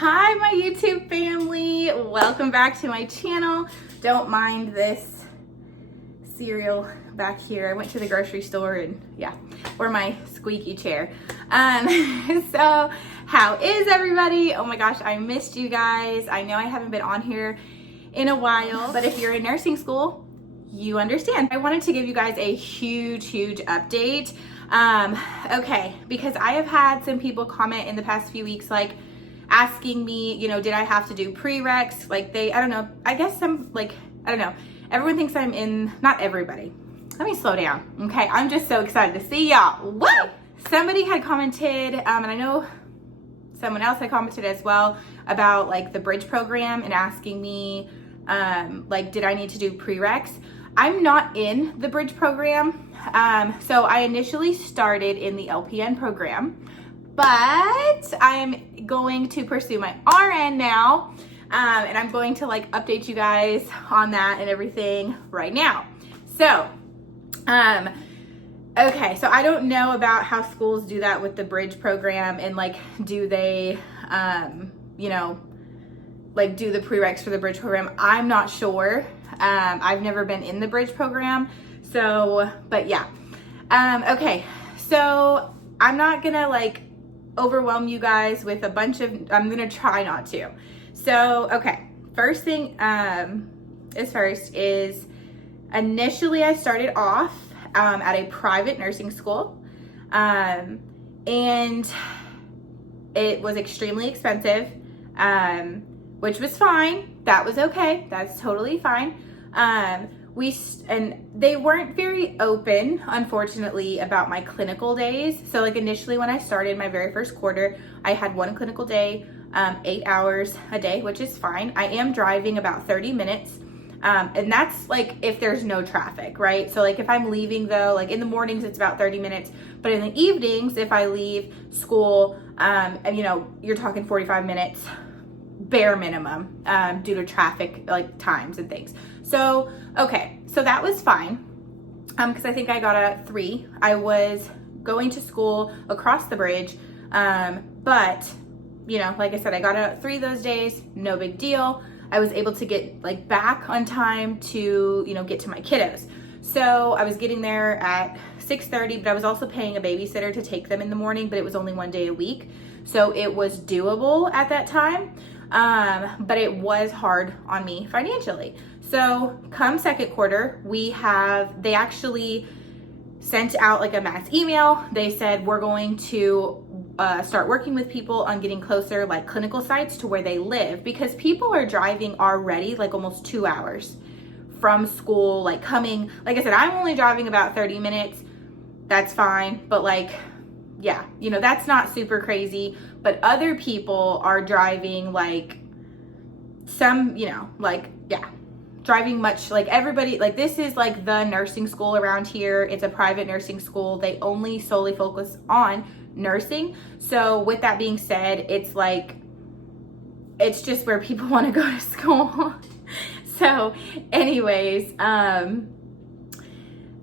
Hi, my YouTube family. Welcome back to my channel. Don't mind this cereal back here. I went to the grocery store and or my squeaky chair. So how is everybody? Oh my gosh, I missed you guys. I know I haven't been on here in a while, but if you're in nursing school, you understand. I wanted to give you guys a huge update. Okay, because I have had some people comment in the past few weeks, like asking me, did I have to do prereqs? Like I don't know, I guess some, I don't know. Everyone thinks I'm in, not everybody. Let me slow down, okay? I'm just so excited to see y'all. Woo! Somebody had commented, and I know someone else had commented as well about the bridge program and asking me, did I need to do prereqs? I'm not in the bridge program. So I initially started in the LPN program, but I'm going to pursue my RN now. And I'm going to update you guys on that and everything right now. So, okay, so I don't know about how schools do that with the bridge program and do they, do the prereqs for the bridge program. I'm not sure. I've never been in the bridge program. So, but yeah. Okay, so I'm not gonna overwhelm you guys with a bunch of, I'm gonna try not to. So, okay, first thing is initially I started off at a private nursing school, and it was extremely expensive, which was fine. That was okay. That's totally fine. And they weren't very open, unfortunately, about my clinical days. So initially when I started my very first quarter, I had one clinical day, 8 hours a day, which is fine. I am driving about 30 minutes. And that's if there's no traffic, right? So if I'm leaving though, in the mornings, it's about 30 minutes, but in the evenings, if I leave school, and you're talking 45 minutes, bare minimum, due to traffic, times and things. So, okay, so that was fine. Cause I think I got out at 3. I was going to school across the bridge. But like I said, I got out at 3 those days, no big deal. I was able to get back on time to, get to my kiddos. So I was getting there at 6:30, but I was also paying a babysitter to take them in the morning, but it was only 1 day a week. So it was doable at that time. But it was hard on me financially. So come second quarter, they actually sent out a mass email. They said, we're going to start working with people on getting closer clinical sites to where they live, because people are driving already almost 2 hours from school, coming, like I said, I'm only driving about 30 minutes. That's fine. But yeah, that's not super crazy, but other people are driving some, driving much, everybody, this is the nursing school around here. It's a private nursing school. They only solely focus on nursing. So with that being said, it's it's just where people want to go to school. So anyways,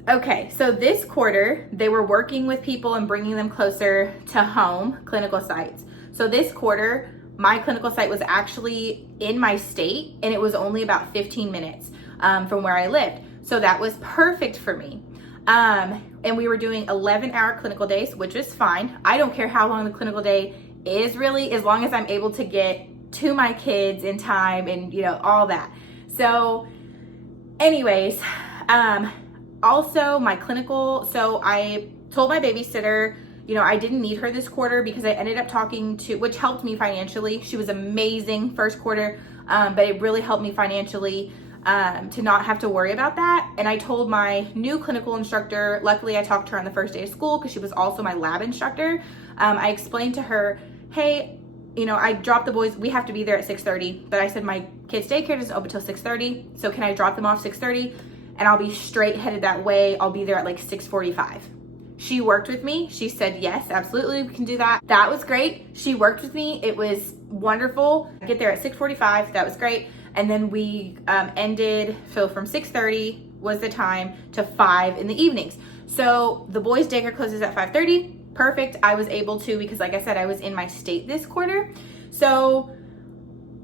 okay, so this quarter, they were working with people and bringing them closer to home clinical sites. So this quarter, my clinical site was actually in my state, and it was only about 15 minutes from where I lived. So that was perfect for me. And we were doing 11-hour clinical days, which is fine. I don't care how long the clinical day is really, as long as I'm able to get to my kids in time and, all that. So anyways, also my clinical, so I told my babysitter, I didn't need her this quarter because I ended up talking to, which helped me financially. She was amazing first quarter, but it really helped me financially to not have to worry about that. And I told my new clinical instructor, luckily I talked to her on the first day of school because she was also my lab instructor. I explained to her, hey, I dropped the boys, we have to be there at 6:30, but I said my kids' daycare doesn't open until 6:30, so can I drop them off 6:30 and I'll be straight headed that way. I'll be there at 6:45. She worked with me. She said, yes, absolutely, we can do that. That was great. She worked with me. It was wonderful. I get there at 6:45. That was great. And then we ended, so from 6:30 was the time to 5 in the evenings. So the boys' daycare closes at 5:30. Perfect. I was able to, because like I said, I was in my state this quarter. So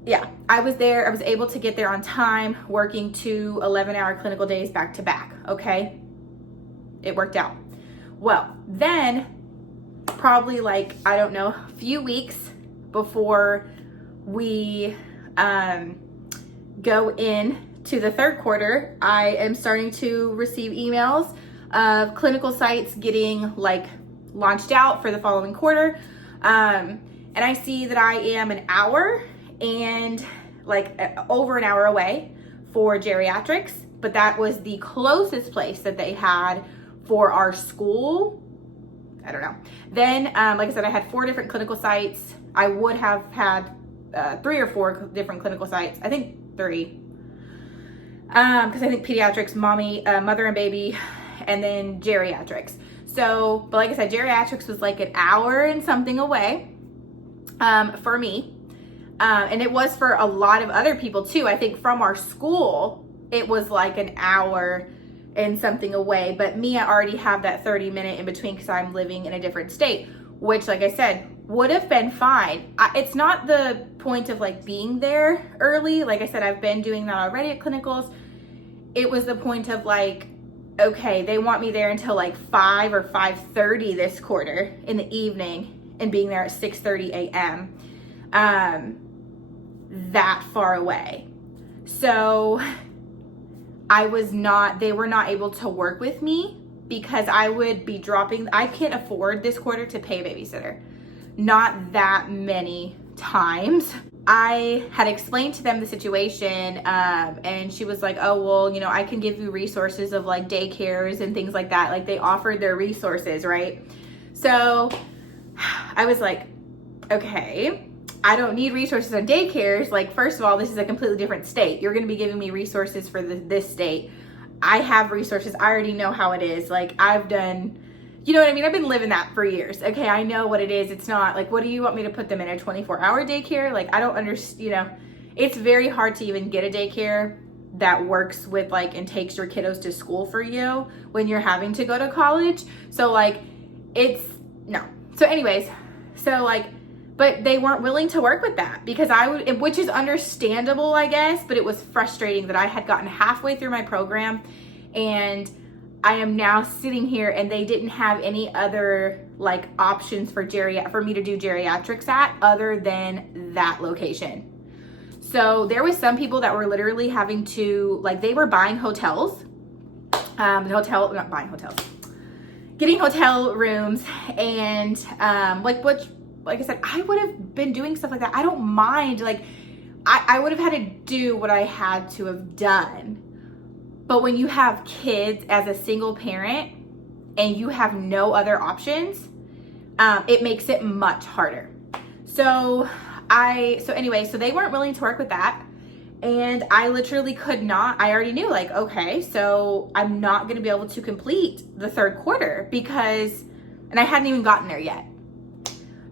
yeah, I was there. I was able to get there on time, working 2 11-hour clinical days back to back. Okay. It worked out. Well, then probably like, I don't know, a few weeks before we go in to the third quarter, I am starting to receive emails of clinical sites getting like launched out for the following quarter. And I see that I am an hour and like over an hour away for geriatrics, but that was the closest place that they had for our school. I don't know. Then, like I said, I had 4 different clinical sites. I would have had 3 or 4 different clinical sites. I think 3. Because I think pediatrics, mother and baby, and then geriatrics. So, but like I said, geriatrics was like an hour and something away for me. And it was for a lot of other people too. I think from our school, it was like an hour and something away. But me, I already have that 30-minute in between because I'm living in a different state, which, like I said, would have been fine. It's not the point of like being there early. Like I said, I've been doing that already at clinicals. It was the point of like, okay, they want me there until like 5 or 5:30 this quarter in the evening and being there at 6:30 a.m. That far away. So they were not able to work with me because I would be I can't afford this quarter to pay a babysitter. Not that many times. I had explained to them the situation, and she was like, oh, well, I can give you resources of like daycares and things like that. Like they offered their resources, right? So I was like, okay, I don't need resources on daycares. Like, first of all, this is a completely different state. You're going to be giving me resources for this state. I have resources. I already know how it is. Like I've done, you know what I mean? I've been living that for years. Okay, I know what it is. It's not like, what do you want me to put them in, a 24-hour daycare? Like, I don't understand, it's very hard to even get a daycare that works with like and takes your kiddos to school for you when you're having to go to college. So like, no. So anyways, so like, but they weren't willing to work with that because which is understandable, I guess, but it was frustrating that I had gotten halfway through my program and I am now sitting here and they didn't have any other like options for me to do geriatrics at other than that location. So there was some people that were literally having to, like, they were buying hotels, getting hotel rooms and like I said, I would have been doing stuff like that. I don't mind. Like I would have had to do what I had to have done. But when you have kids as a single parent and you have no other options, it makes it much harder. So they weren't willing to work with that. And I literally could not. I already knew, like, okay, so I'm not going to be able to complete the third quarter and I hadn't even gotten there yet.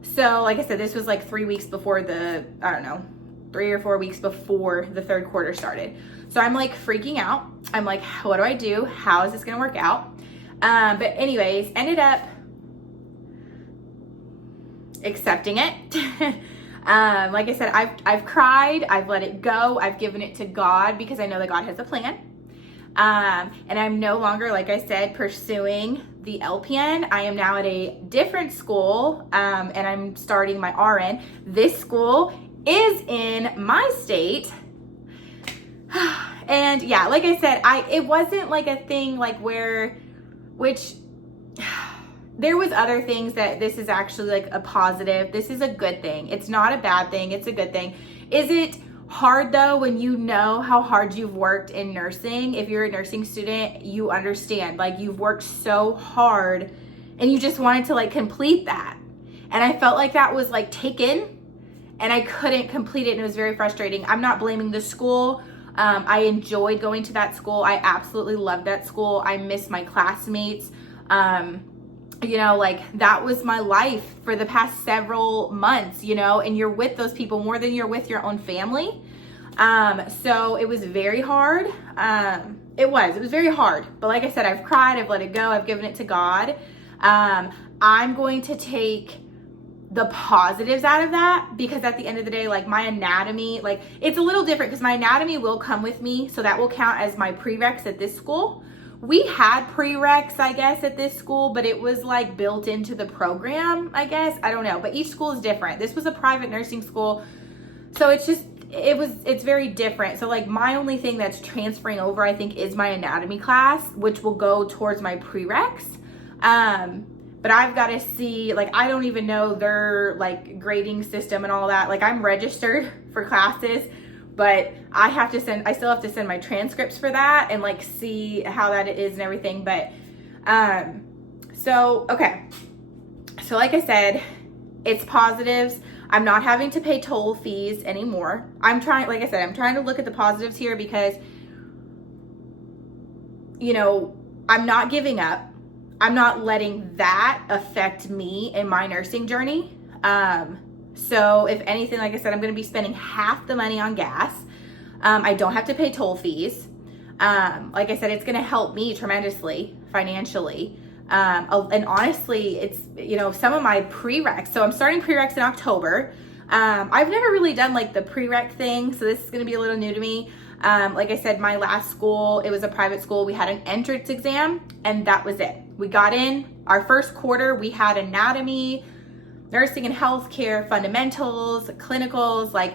So like I said, this was like 3 weeks before 3 or 4 weeks before the third quarter started. So I'm like freaking out. I'm like, what do I do? How is this going to work out? But anyways, ended up accepting it. Like I said, I've cried, I've let it go. I've given it to God because I know that God has a plan. And I'm no longer, like I said, pursuing the LPN. I am now at a different school, and I'm starting my RN. This school is in my state. And yeah, like I said, it wasn't like a thing like which there was other things that this is actually like a positive. This is a good thing. It's not a bad thing. It's a good thing. Is it hard though when you know how hard you've worked in nursing? If you're a nursing student, you understand, like you've worked so hard and you just wanted to like complete that. And I felt like that was like taken and I couldn't complete it and it was very frustrating. I'm not blaming the school. I enjoyed going to that school. I absolutely loved that school. I miss my classmates. Like that was my life for the past several months, and you're with those people more than you're with your own family. So it was very hard. It was very hard. But like I said, I've cried, I've let it go, I've given it to God. I'm going to take the positives out of that, because at the end of the day, like my anatomy, like it's a little different because my anatomy will come with me. So that will count as my prereqs at this school. We had prereqs, I guess, at this school, but it was like built into the program, I guess. I don't know, but each school is different. This was a private nursing school. So it's very different. So like my only thing that's transferring over, I think, is my anatomy class, which will go towards my prereqs. But I've got to see, like, I don't even know their like grading system and all that. Like I'm registered for classes, but I still have to send my transcripts for that and like see how that is and everything. But, okay. So like I said, it's positives. I'm not having to pay toll fees anymore. I'm trying to look at the positives here because, you know, I'm not giving up. I'm not letting that affect me in my nursing journey. So if anything, like I said, I'm going to be spending half the money on gas. I don't have to pay toll fees. Like I said, it's going to help me tremendously financially. And honestly, it's, you know, some of my prereqs. So I'm starting prereqs in October. I've never really done like the prereq thing. So this is going to be a little new to me. Like I said, my last school, it was a private school. We had an entrance exam and that was it. We got in our first quarter. We had anatomy, nursing and healthcare, fundamentals, clinicals. Like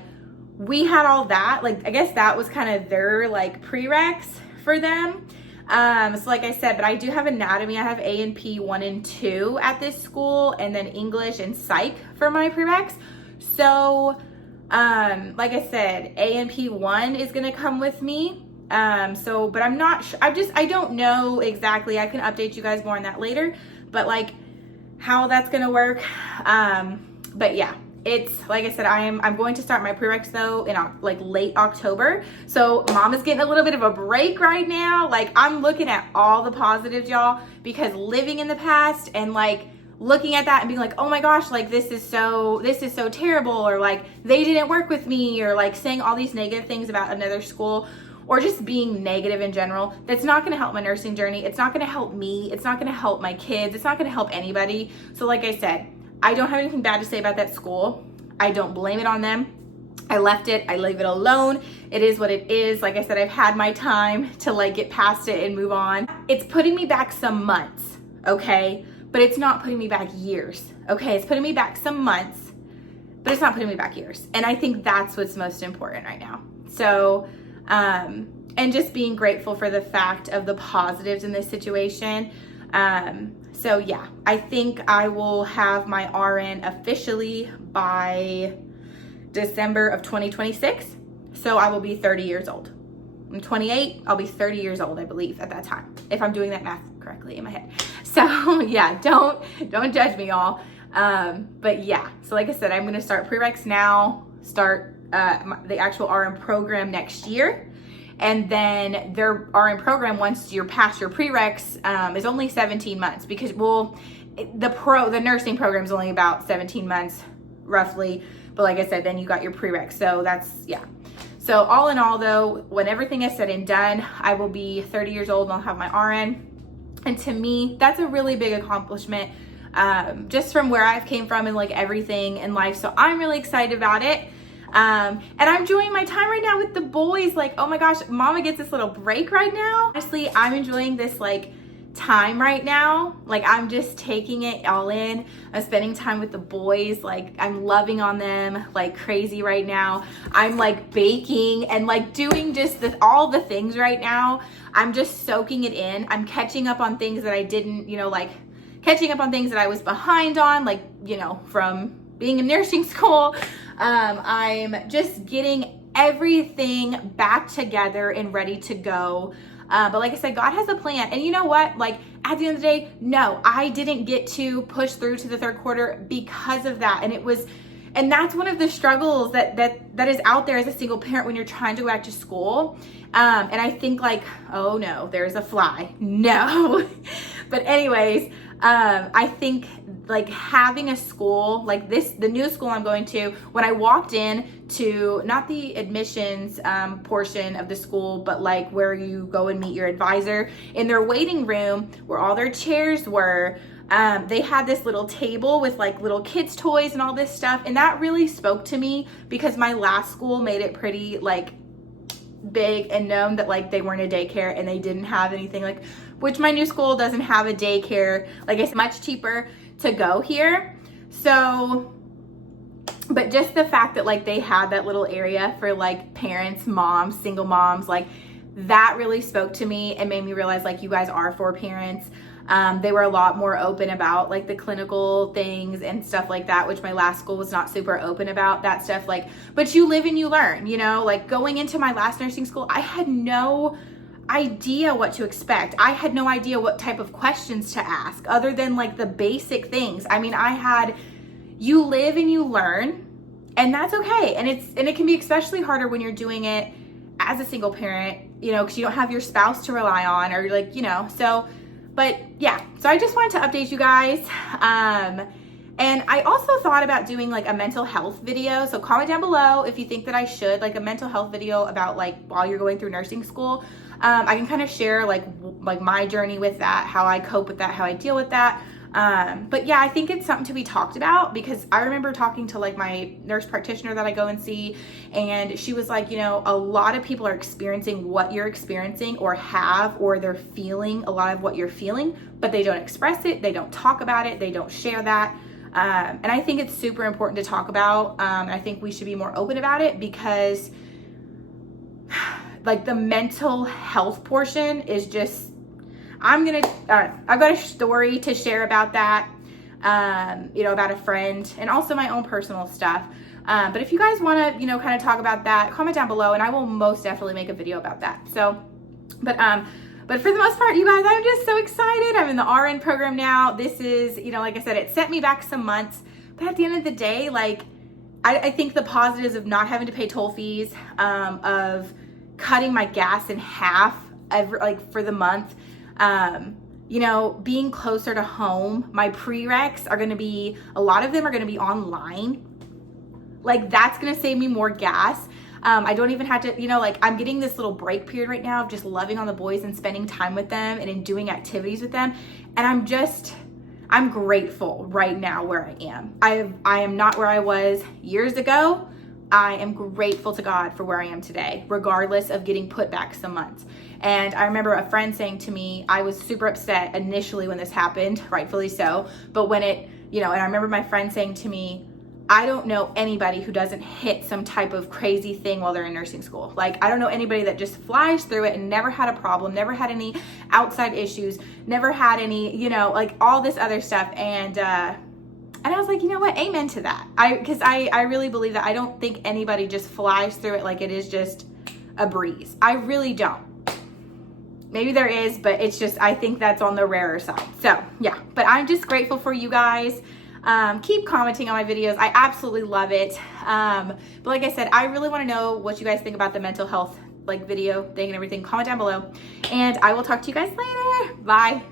we had all that. Like, I guess that was kind of their like prereqs for them. So like I said, but I do have anatomy. I have A and P 1 and 2 at this school, and then English and psych for my prereqs. So, like I said, A and P 1 is going to come with me. But I'm not sure. I don't know exactly. I can update you guys more on that later, but like how that's going to work. But yeah, it's like I said, I'm going to start my prereqs though in like late October. So mom is getting a little bit of a break right now. Like I'm looking at all the positives, y'all, because living in the past and like looking at that and being like, oh my gosh, like this is so terrible, or like they didn't work with me, or like saying all these negative things about another school, or just being negative in general, that's not going to help my nursing journey. It's not going to help me. It's not going to help my kids. It's not going to help anybody. So like I said, I don't have anything bad to say about that school. I don't blame it on them. I left it. I leave it alone. It is what it is. Like I said, I've had my time to like get past it and move on. It's putting me back some months, okay? But it's not putting me back years, okay? It's putting me back some months, but it's not putting me back years. And I think that's what's most important right now. So, and just being grateful for the fact of the positives in this situation. So yeah, I think I will have my RN officially by December of 2026. So I will be 30 years old. I'm 28, I'll be 30 years old, I believe, at that time, if I'm doing that math correctly in my head. So yeah, don't judge me, y'all. But yeah, so like I said, I'm going to start prereqs now, start the actual RN program next year. And then their RN program, once you're past your prereqs, is only 17 months because, well, the nursing program is only about 17 months roughly. But like I said, then you got your prereqs. So that's, yeah. So all in all though, when everything is said and done, I will be 30 years old and I'll have my RN. And to me, that's a really big accomplishment, just from where I've came from and like everything in life. So I'm really excited about it. And I'm enjoying my time right now with the boys. Like, oh my gosh, mama gets this little break right now. Honestly, I'm enjoying this like time right now. Like I'm just taking it all in. I'm spending time with the boys. Like I'm loving on them like crazy right now. I'm like baking and like doing just all the things right now. I'm just soaking it in. I'm catching up on things that I didn't, like catching up on things that I was behind on, like, from being in nursing school. I'm just getting everything back together and ready to go. But like I said, God has a plan. And you know what? Like at the end of the day, no, I didn't get to push through to the third quarter because of that. And that's one of the struggles that is out there as a single parent when you're trying to go back to school. And I think like, oh no, there's a fly. No. But anyways, I think like having a school like this, the new school I'm going to, when I walked in to not the admissions portion of the school, but like where you go and meet your advisor, in their waiting room where all their chairs were, They had this little table with like little kids' toys and all this stuff. And that really spoke to me because my last school made it pretty like big and known that like they weren't a daycare and they didn't have anything like, which my new school doesn't have a daycare. Like it's much cheaper to go here. So, but just the fact that like they had that little area for like parents, moms, single moms, like that really spoke to me and made me realize like you guys are for parents. They were a lot more open about like the clinical things and stuff like that, which my last school was not super open about that stuff. Like, but you live and you learn, you know, like going into my last nursing school, I had no idea what to expect. I had no idea what type of questions to ask other than like the basic things. I mean, you live and you learn, and that's okay. And it can be especially harder when you're doing it as a single parent, you know, because you don't have your spouse to rely on or like, you know, so. But yeah, so I just wanted to update you guys. And I also thought about doing like a mental health video. So comment down below if you think that I should, like a mental health video about like while you're going through nursing school. I can kind of share like my journey with that, how I cope with that, how I deal with that. But yeah, I think it's something to be talked about because I remember talking to like my nurse practitioner that I go and see, and she was like, you know, a lot of people are experiencing what you're experiencing or they're feeling a lot of what you're feeling, but they don't express it. They don't talk about it. They don't share that. And I think it's super important to talk about. I think we should be more open about it because like the mental health portion is just, I've got a story to share about that, you know, about a friend and also my own personal stuff. But if you guys want to, you know, kind of talk about that, comment down below and I will most definitely make a video about that. So, but for the most part, you guys, I'm just so excited. I'm in the RN program now. This is, you know, like I said, it set me back some months, but at the end of the day, like, I think the positives of not having to pay toll fees, of cutting my gas in half for the month, you know, being closer to home, my prereqs are going to be, a lot of them are going to be online. Like that's going to save me more gas. I don't even have to, you know, like I'm getting this little break period right now of just loving on the boys and spending time with them and in doing activities with them. And I'm grateful right now where I am. I am not where I was years ago. I am grateful to God for where I am today, regardless of getting put back some months. And I remember a friend saying to me, I was super upset initially when this happened, rightfully so. But when it, you know, and I remember my friend saying to me, I don't know anybody who doesn't hit some type of crazy thing while they're in nursing school. Like, I don't know anybody that just flies through it and never had a problem, never had any outside issues, never had any, you know, like all this other stuff. And I was like, you know what? Amen to that. Because I really believe that. I don't think anybody just flies through it like it is just a breeze. I really don't. Maybe there is, but it's just, I think that's on the rarer side. So yeah, but I'm just grateful for you guys. Keep commenting on my videos. I absolutely love it. But like I said, I really want to know what you guys think about the mental health like video thing and everything. Comment down below and I will talk to you guys later. Bye.